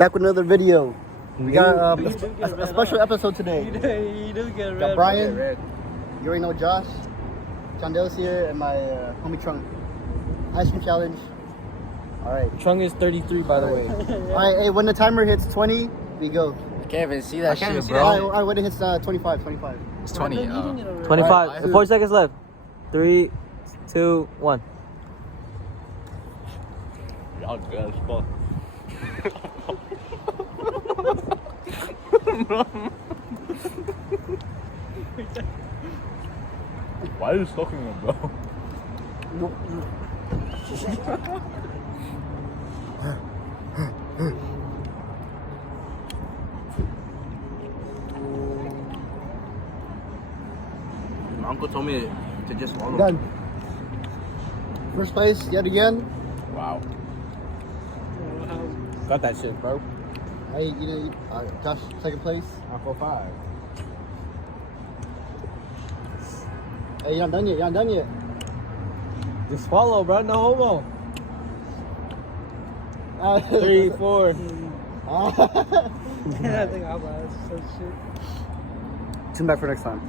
Back with another video. We got a special episode today. You do get Got red. Brian. Red. You already know Josh. John Dale's here and my homie Trunk. Ice cream challenge. All right. Trunk is 33, by the way. All right. Hey, when the timer hits 20, we go. I can't even see that shit, All bro. right. When it hits 25. It's 20. 25. 4 seconds left. 3, 2, 1. Y'all good as fuck. Why are you stalking him, bro? My uncle told me to just swallow. Done. First place yet again. Wow. Got that shit, bro. Hey, Josh, second place. 4-5. Hey, you not done yet. Just swallow, bro. No homo. 3, 4. I I think I'll buy some shit. Tune back for next time.